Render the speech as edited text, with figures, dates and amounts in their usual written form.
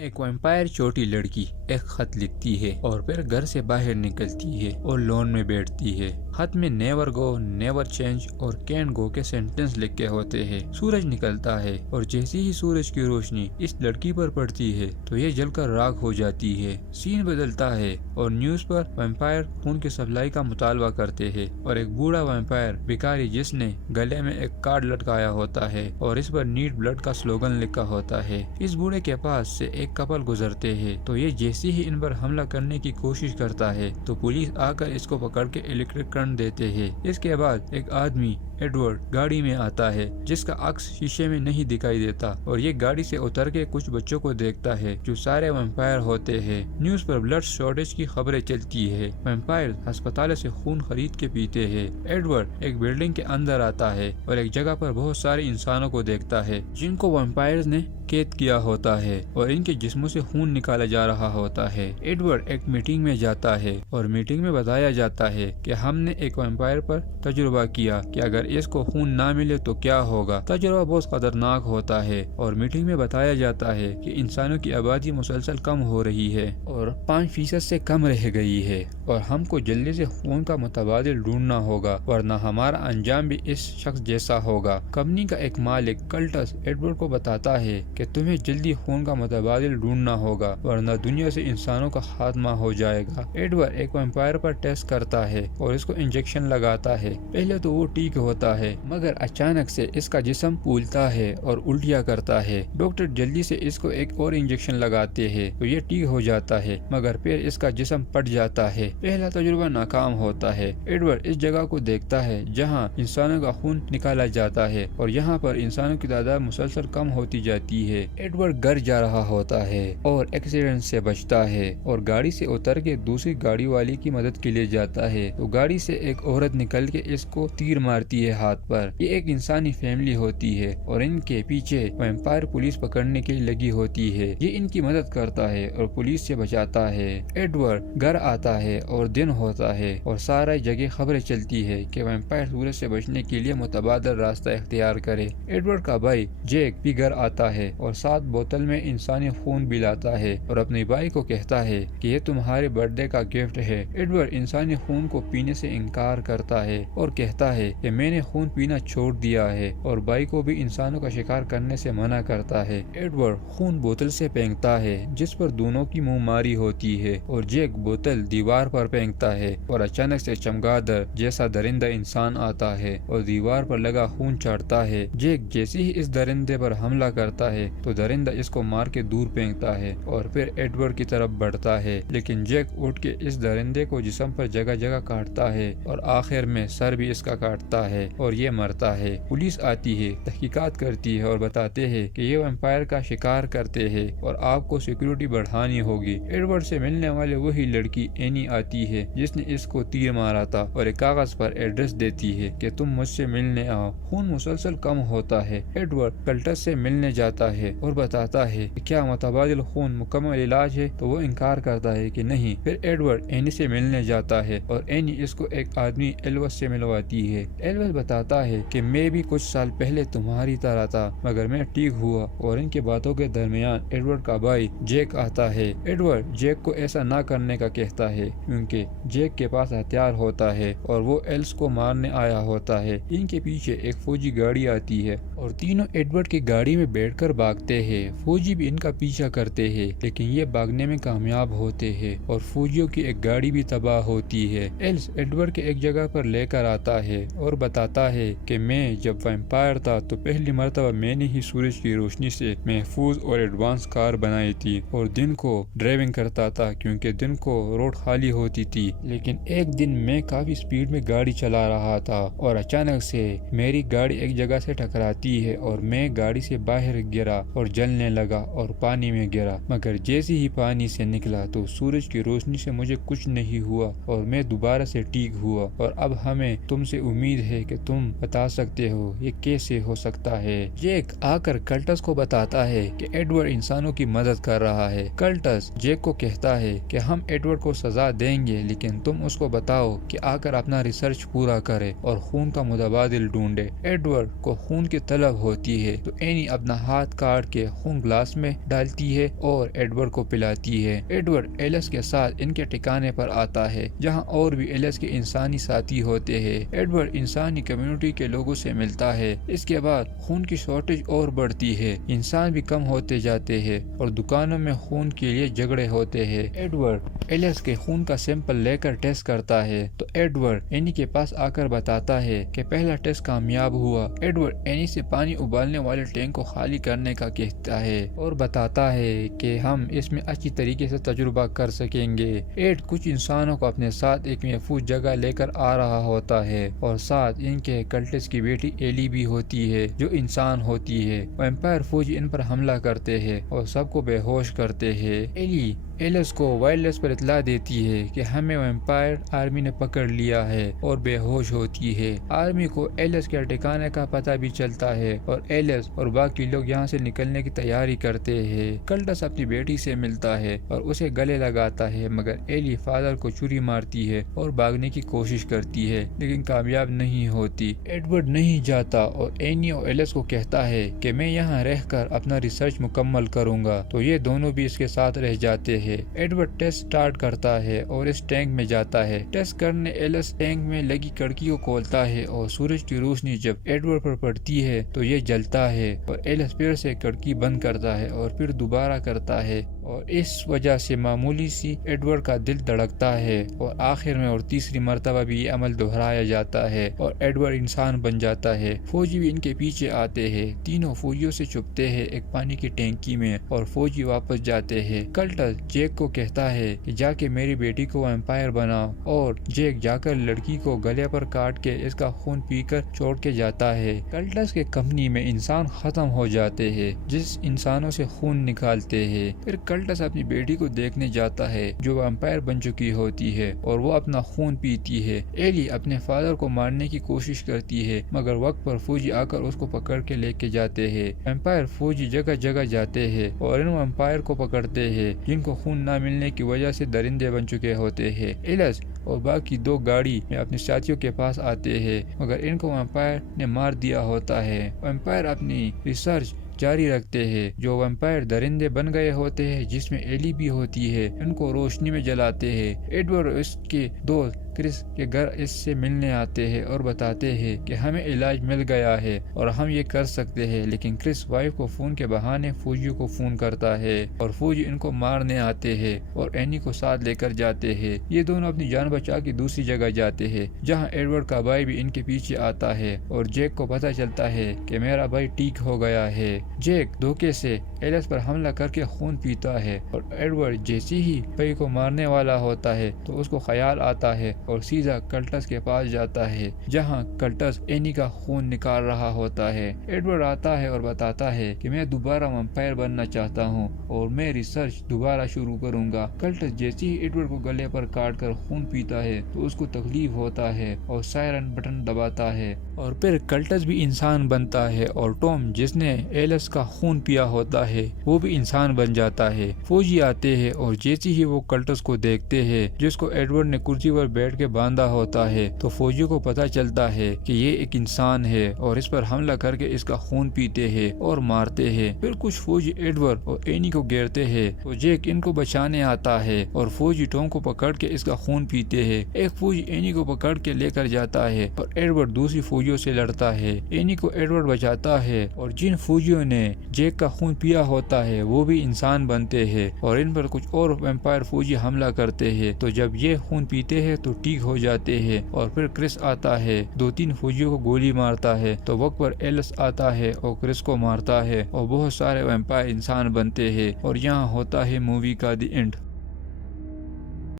ایک ویمپائر چھوٹی لڑکی ایک خط لکھتی ہے اور پھر گھر سے باہر نکلتی ہے اور لون میں بیٹھتی ہے۔ خط میں نیور گو، نیور چینج اور کین گو کے سینٹنس لکھے ہوتے ہیں۔ سورج نکلتا ہے اور جیسے ہی سورج کی روشنی اس لڑکی پر پڑتی ہے تو یہ جل کر راکھ ہو جاتی ہے۔ سین بدلتا ہے اور نیوز پر ویمپائر خون کی سپلائی کا مطالبہ کرتے ہیں اور ایک بوڑھا ویمپائر بھکاری جس نے گلے میں ایک کارڈ لٹکایا ہوتا ہے اور اس پر نیڈ بلڈ کا سلوگن لکھا ہوتا ہے۔ اس بوڑھے کے پاس سے ایک کپل گزرتے ہیں تو یہ جیسے ہی ان پر حملہ کرنے کی کوشش کرتا ہے تو پولیس آ کر اس کو پکڑ کے الیکٹرک کرنٹ دیتے ہیں۔ اس کے بعد ایک آدمی ایڈورڈ گاڑی میں آتا ہے جس کا عکس شیشے میں نہیں دکھائی دیتا اور یہ گاڑی سے اتر کے کچھ بچوں کو دیکھتا ہے جو سارے ویمپائر ہوتے ہیں۔ نیوز پر بلڈ شارٹیج کی خبریں چلتی ہے۔ ویمپائر ہسپتال سے خون خرید کے پیتے ہیں۔ ایڈورڈ ایک بلڈنگ کے اندر آتا ہے اور ایک جگہ پر بہت سارے انسانوں کو دیکھتا ہے جن کو ویمپائرز نے قید کیا ہوتا ہے اور ان کے جسموں سے خون نکالا جا رہا ہوتا ہے۔ ایڈورڈ ایک میٹنگ میں جاتا ہے اور میٹنگ میں بتایا جاتا ہے کہ ہم نے ایک ویمپائر پر تجربہ کیا کہ اگر اس کو خون نہ ملے تو کیا ہوگا۔ تجربہ بہت خطرناک ہوتا ہے اور میٹنگ میں بتایا جاتا ہے کہ انسانوں کی آبادی مسلسل کم ہو رہی ہے اور 5% سے کم رہ گئی ہے اور ہم کو جلدی سے خون کا متبادل ڈھونڈنا ہوگا ورنہ ہمارا انجام بھی اس شخص جیسا ہوگا۔ کمپنی کا ایک مالک کلٹس ایڈورڈ کو بتاتا ہے کہ تمہیں جلدی خون کا متبادل ڈھونڈنا ہوگا ورنہ دنیا سے انسانوں کا خاتمہ ہو جائے گا۔ ایڈورڈ ایک ویمپائر پر ٹیسٹ کرتا ہے اور اس کو انجیکشن لگاتا ہے۔ پہلے تو وہ ٹھیک ہوتا ہے مگر اچانک سے اس کا جسم پھولتا ہے اور الٹیاں کرتا ہے۔ ڈاکٹر جلدی سے اس کو ایک اور انجیکشن لگاتے ہیں تو یہ ٹھیک ہو جاتا ہے مگر پھر اس کا جسم پھٹ جاتا ہے۔ پہلا تجربہ ناکام ہوتا ہے۔ ایڈورڈ اس جگہ کو دیکھتا ہے جہاں انسانوں کا خون نکالا جاتا ہے اور یہاں پر انسانوں کی تعداد مسلسل کم ہوتی جاتی ہے۔ ایڈورڈ گھر جا رہا ہوتا ہے اور ایکسیڈنٹ سے بچتا ہے اور گاڑی سے اتر کے دوسری گاڑی والی کی مدد کے لیے جاتا ہے تو گاڑی سے ایک عورت نکل کے اس کو تیر مارتی ہے ہاتھ پر۔ یہ ایک انسانی فیملی ہوتی ہے اور ان کے پیچھے ویمپائر پولیس پکڑنے کے لیے لگی ہوتی ہے۔ یہ ان کی مدد کرتا ہے اور پولیس سے بچاتا ہے۔ ایڈورڈ گھر آتا ہے اور دن ہوتا ہے اور سارے جگہ خبریں چلتی ہے کہ ویمپائر سورج سے بچنے کے لیے متبادل راستہ اختیار کرے۔ ایڈورڈ کا بھائی جیک بھی گھر آتا ہے اور 7 بوتل میں انسانی خون بھی لاتا ہے اور اپنے بھائی کو کہتا ہے کہ یہ تمہارے برتھ ڈے کا گفٹ ہے۔ ایڈورڈ انسانی خون کو پینے سے انکار کرتا ہے اور کہتا ہے کہ میں نے خون پینا چھوڑ دیا ہے اور بھائی کو بھی انسانوں کا شکار کرنے سے منع کرتا ہے۔ ایڈورڈ خون بوتل سے پھینکتا ہے جس پر دونوں کی منہ ماری ہوتی ہے اور جیک بوتل دیوار پر پھینکتا ہے اور اچانک سے چمگادڑ جیسا درندہ انسان آتا ہے اور دیوار پر لگا خون چاٹتا ہے۔ جیک جیسے ہی اس درندے پر حملہ کرتا ہے تو درندہ اس کو مار کے دور پھینکتا ہے اور پھر ایڈورڈ کی طرف بڑھتا ہے لیکن جیک اٹھ کے اس درندے کو جسم پر جگہ جگہ کاٹتا ہے اور آخر میں سر بھی اس کا کاٹتا ہے اور یہ مرتا ہے۔ پولیس آتی ہے، تحقیقات کرتی ہے اور بتاتے ہیں کہ یہ ویمپائر کا شکار کرتے ہیں اور آپ کو سیکیورٹی بڑھانی ہوگی۔ ایڈورڈ سے ملنے والے وہی لڑکی اینی آتی ہے جس نے اس کو تیر مارا تھا اور ایک کاغذ پر ایڈریس دیتی ہے کہ تم مجھ سے ملنے آؤ۔ خون مسلسل کم ہوتا ہے۔ ایڈورڈ کلٹس سے ملنے جاتا ہے اور بتاتا ہے کہ کیا متبادل خون مکمل علاج ہے تو وہ انکار کرتا ہے کہ نہیں۔ پھر ایڈورڈ اینی سے ملنے جاتا ہے اور اینی اس کو ایک آدمی ایلوس سے ملواتی ہے۔ ایلوس بتاتا ہے کہ میں بھی کچھ سال پہلے تمہاری طرح تھا مگر میں ٹھیک ہوا اور ان کی باتوں کے درمیان ایڈورڈ کا بھائی جیک آتا ہے۔ ایڈورڈ جیک کو ایسا نہ کرنے کا کہتا ہے کیونکہ جیک کے پاس ہتھیار ہوتا ہے اور وہ ایلس کو مارنے آیا ہوتا ہے۔ ان کے پیچھے ایک فوجی گاڑی آتی ہے اور تینوں ایڈورڈ کی گاڑی میں بیٹھ کر بھاگتے ہیں۔ فوجی بھی ان کا پیچھا کرتے ہیں لیکن یہ بھاگنے میں کامیاب ہوتے ہیں اور فوجیوں کی ایک گاڑی بھی تباہ ہوتی ہے۔ ایلس ایڈورڈ کے ایک جگہ پر لے کر آتا ہے اور بتاتا ہے کہ میں جب ویمپائر تھا تو پہلی مرتبہ میں نے ہی سورج کی روشنی سے محفوظ اور ایڈوانس کار بنائی تھی اور دن کو ڈرائیونگ کرتا تھا کیونکہ دن کو روڈ خالی ہوتی تھی، لیکن ایک دن میں کافی سپیڈ میں گاڑی چلا رہا تھا اور اچانک سے میری گاڑی ایک جگہ سے ٹکراتی ہے اور میں گاڑی سے باہر گرا اور جلنے لگا اور پانی میں گرا مگر جیسے ہی پانی سے نکلا تو سورج کی روشنی سے مجھے کچھ نہیں ہوا اور میں دوبارہ سے ٹھیک ہوا اور اب ہمیں تم سے امید ہے کہ تم بتا سکتے ہو یہ کیسے ہو سکتا ہے۔ جیک آ کر کلٹس کو بتاتا ہے کہ ایڈورڈ انسانوں کی مدد کر رہا ہے۔ کلٹس جیک کو کہتا ہے کہ ہم ایڈورڈ کو سزا دیں گے لیکن تم اس کو بتاؤ کہ آ کر اپنا ریسرچ پورا کرے اور خون کا متبادل ڈھونڈے۔ ایڈورڈ کو خون کی طلب ہوتی ہے تو اینی اپنا ہاتھ کاٹ کے خون گلاس میں ڈالتی ہے اور ایڈورڈ کو پلاتی ہے۔ ایڈورڈ ایلس کے ساتھ ان کے ٹھکانے پر آتا ہے جہاں اور بھی ایلس کے انسانی ساتھی ہوتے ہیں۔ ایڈورڈ انسانی کمیونٹی کے لوگوں سے ملتا ہے۔ اس کے بعد خون کی شارٹیج اور بڑھتی ہے، انسان بھی کم ہوتے جاتے ہیں اور دکانوں میں خون کے لیے جھگڑے ہوتے ہیں۔ ایڈورڈ ایلس کے خون کا سیمپل لے کر ٹیسٹ کرتا ہے تو ایڈورڈ اینی کے پاس آ کر بتاتا ہے کہ پہلا ٹیسٹ کامیاب ہوا۔ ایڈورڈ اینی سے پانی ابالنے والے ٹینک کو خالی کرنے کا کہتا ہے اور بتاتا ہے کہ ہم اس میں اچھی طریقے سے تجربہ کر سکیں گے۔ ایڈ کچھ انسانوں کو اپنے ساتھ ایک محفوظ جگہ لے کر آ رہا ہوتا ہے اور ساتھ ان کے کلٹس کی بیٹی ایلی بھی ہوتی ہے جو انسان ہوتی ہے۔ ویمپائر فوجی ان پر حملہ کرتے ہیں اور سب کو بے ہوش کرتے ہیں۔ ایلی ایلس کو وائلڈس پر اطلاع دیتی ہے کہ ہمیں ویمپائر آرمی نے پکڑ لیا ہے اور بے ہوش ہوتی ہے۔ آرمی کو ایلس کے ٹھکانے کا پتہ بھی چلتا ہے اور ایلس اور باقی لوگ یہاں سے نکلنے کی تیاری کرتے ہیں۔ کلٹس اپنی بیٹی سے ملتا ہے اور اسے گلے لگاتا ہے مگر ایلی فادر کو چھری مارتی ہے اور بھاگنے کی کوشش کرتی ہے لیکن کامیاب نہیں ہوتی۔ ایڈورڈ نہیں جاتا اور اینی اور ایلس کو کہتا ہے کہ میں یہاں رہ کر اپنا ریسرچ مکمل کروں گا تو یہ دونوں بھی اس کے ساتھ رہ جاتے ہیں۔ ایڈورڈ ٹیسٹ سٹارٹ کرتا ہے اور اس ٹینک میں جاتا ہے۔ ٹیسٹ کرنے ایلس ٹینک میں لگی کھڑکی کو کھولتا ہے اور سورج کی روشنی جب ایڈورڈ پر پڑتی ہے تو یہ جلتا ہے اور ایلس پھر سے کھڑکی بند کرتا ہے اور پھر دوبارہ کرتا ہے اور اس وجہ سے معمولی سی ایڈورڈ کا دل دھڑکتا ہے اور آخر میں اور تیسری مرتبہ بھی یہ عمل دہرایا جاتا ہے اور ایڈورڈ انسان بن جاتا ہے۔ فوجی بھی ان کے پیچھے آتے ہیں، تینوں فوجیوں سے چھپتے ہیں ایک پانی کی ٹینکی میں اور فوجی واپس جاتے ہیں۔ کلٹس جیک کو کہتا ہے کہ جا کے میری بیٹی کو ویمپائر بناؤ اور جیک جا کر لڑکی کو گلے پر کاٹ کے اس کا خون پی کر چھوڑ کے جاتا ہے۔ کلٹس کے کمپنی میں انسان ختم ہو جاتے ہیں جس انسانوں سے خون نکالتے ہیں۔ پھر کلٹس اپنی بیٹی کو دیکھنے جاتا ہے جو ویمپائر بن چکی ہوتی ہے اور وہ اپنا خون پیتی ہے۔ ایلی اپنے فادر کو مارنے کی کوشش کرتی ہے مگر وقت پر فوجی آ کر اس کو پکڑ کے لے کے جاتے ہیں۔ ویمپائر فوجی جگہ جگہ جاتے ہیں اور ان ویمپائر کو پکڑتے ہیں جن کو خون نہ ملنے کی وجہ سے درندے بن چکے ہوتے ہیں۔ ایلس اور باقی دو گاڑی میں اپنے ساتھیوں کے پاس آتے ہیں مگر ان کو ویمپائر نے مار دیا ہوتا ہے۔ ویمپائر اپنی ریسرچ جاری رکھتے ہیں۔ جو ویمپائر درندے بن گئے ہوتے ہیں جس میں ایلی بھی ہوتی ہے ان کو روشنی میں جلاتے ہیں۔ ایڈورڈ اور اس کے دوست کرس کے گھر اس سے ملنے آتے ہیں اور بتاتے ہیں کہ ہمیں علاج مل گیا ہے اور ہم یہ کر سکتے ہیں لیکن کرس وائف کو فون کے بہانے فوجیوں کو فون کرتا ہے اور فوجی ان کو مارنے آتے ہیں اور اینی کو ساتھ لے کر جاتے ہیں۔ یہ دونوں اپنی جان بچا کے دوسری جگہ جاتے ہیں جہاں ایڈورڈ کا بھائی بھی ان کے پیچھے آتا ہے اور جیک کو پتہ چلتا ہے کہ میرا بھائی ٹھیک ہو گیا ہے۔ جیک دھوکے سے ایلس پر حملہ کر کے خون پیتا ہے اور ایڈورڈ جیسے ہی بھائی کو مارنے والا ہوتا ہے تو اس کو خیال آتا ہے اور سیدھا کلٹس کے پاس جاتا ہے جہاں کلٹس اینی کا خون نکال رہا ہوتا ہے۔ ایڈورڈ آتا ہے اور بتاتا ہے کہ میں دوبارہ ویمپائر بننا چاہتا ہوں اور میں ریسرچ دوبارہ شروع کروں گا۔ کلٹس جیسے ہی ایڈورڈ کو گلے پر کاٹ کر خون پیتا ہے تو اس کو تکلیف ہوتا ہے اور سائرن بٹن دباتا ہے اور پھر کلٹس بھی انسان بنتا ہے اور ٹام جس نے ایلس کا خون پیا ہوتا ہے وہ بھی انسان بن جاتا ہے۔ فوجی آتے ہیں اور جیسے ہی وہ کلٹس کو دیکھتے ہیں جس کو ایڈورڈ نے کرسی پر بیٹھ کے باندھا ہوتا ہے تو فوجیوں کو پتہ چلتا ہے کہ یہ ایک انسان ہے اور اس پر حملہ کر کے اس کا خون پیتے ہیں اور مارتے ہیں۔ پھر کچھ فوجی ایڈورڈ اور اینی کو گھیرتے ہیں تو جیک ان کو بچانے آتا ہے اور فوجی ٹام کو پکڑ کے اس کا خون پیتے ہیں۔ ایک فوجی اینی کو پکڑ کے لے کر جاتا ہے اور ایڈورڈ دوسری فوجیوں سے لڑتا ہے۔ اینی کو ایڈورڈ بچاتا ہے اور جن فوجیوں نے جیک کا خون پیا ہوتا ہے وہ بھی انسان بنتے ہیں اور ان پر کچھ اور ویمپائر فوجی حملہ کرتے ہیں تو جب یہ خون پیتے ہیں تو ٹھیک ہو جاتے ہیں اور پھر کرس آتا ہے، دو تین فوجیوں کو گولی مارتا ہے تو وقت پر ایلس آتا ہے اور کرس کو مارتا ہے اور بہت سارے ویمپائر انسان بنتے ہیں اور یہاں ہوتا ہے مووی کا دی اینڈ۔